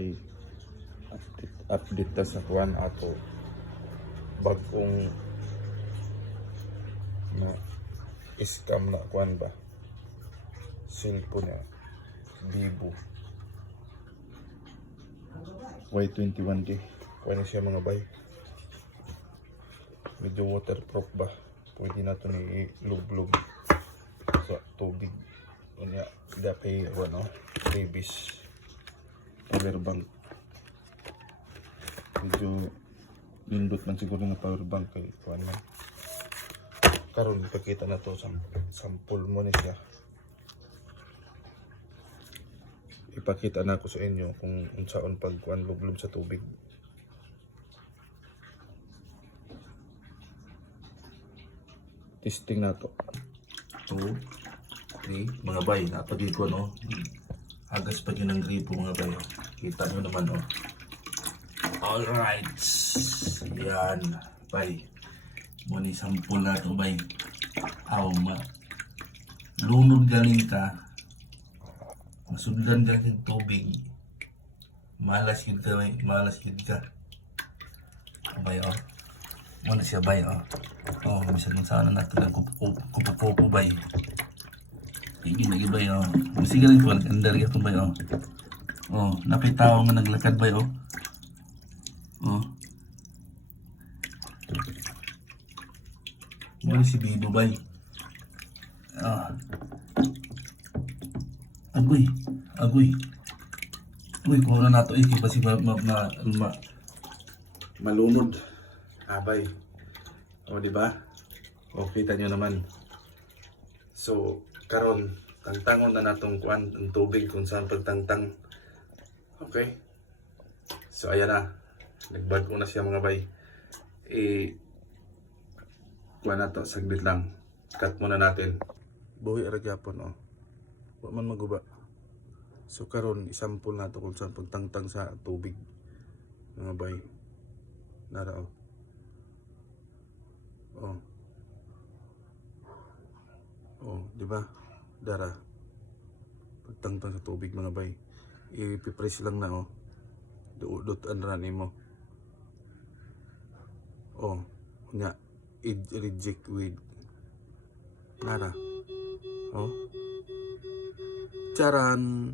bay, update ta sa kuan ato bagong na scam na kuan ba cellphone na Vivo Y21D. Kuan siya mga bay, medyo waterproof ba, pwede na ito ni ilog-log sa tubig. Unya dapay ano, babies power bank. Medyo nindot man siguro ng power bank kay kuan man. Karon ipakita na to sample mo ni siya. Ipakita na ko sa inyo kung unsaon pag kuan luglob sa tubig. Testing na to. 2, 3, mga bay, napagid ko no. Hagas pa yun ng gripo mga bay. Kita nyo naman no. Alright. Yan, bay. Muni sampol na to bay. Aw lunod galing ka. Masudlan galing tubig. Malas yun ka bay. Malas yun ka. Bay oh. Muna siya bay oh. Oh, misal kung saan natin ang kupo-kupo bay. Hindi nag-ibay oh. Sige rin po, nag-andar ka bay oh. Oh, napitaw nga naglakad bay oh. Oh. Muna si Vivo bay. Ah. Agoy. Agoy. Uy, kung na nato iki pa si malunod. Abay. O diba? O kita nyo naman. So, karon tangtangon na natong kuan ang tubig kung saan pagtangtang. Okay? So ayan na. Nagbago na siya mga bay. Kuan na to, saglit lang. Cut muna natin. Buhi ra gyapon oh. Wa man maguba. So karon isampol na to kung saan pagtangtang sa tubig. Mga bay. Nara oh. Oh. Oh, di ba? Dara. Pagtangtang sa tubig mga bay. Ipipress lang na oh. Duot-an ra nimo. Oh, nya reject with. Nara. Oh. Charan.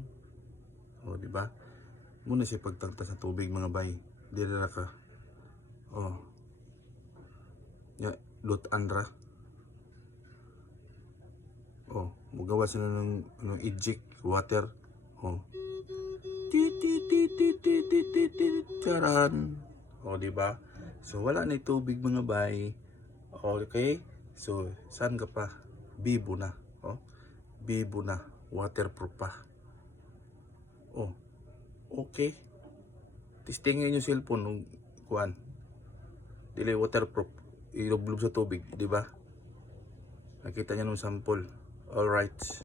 Oh, di ba? Muna siya pagtangtang sa tubig mga bay. Dira ka. Oh. Nya dot andra. Oh, magawa sila ng eject water. Oh. Charan. Oh, di ba? So wala na tubig mga bay. Okay? So saan ka pa? Vivo na. Oh. Vivo na, waterproof pa. Oh. Okay. Testingin yung cellphone ng kuan. Dili waterproof. Ilublob sa tubig, di ba? Nakita niyo ng sample. All right.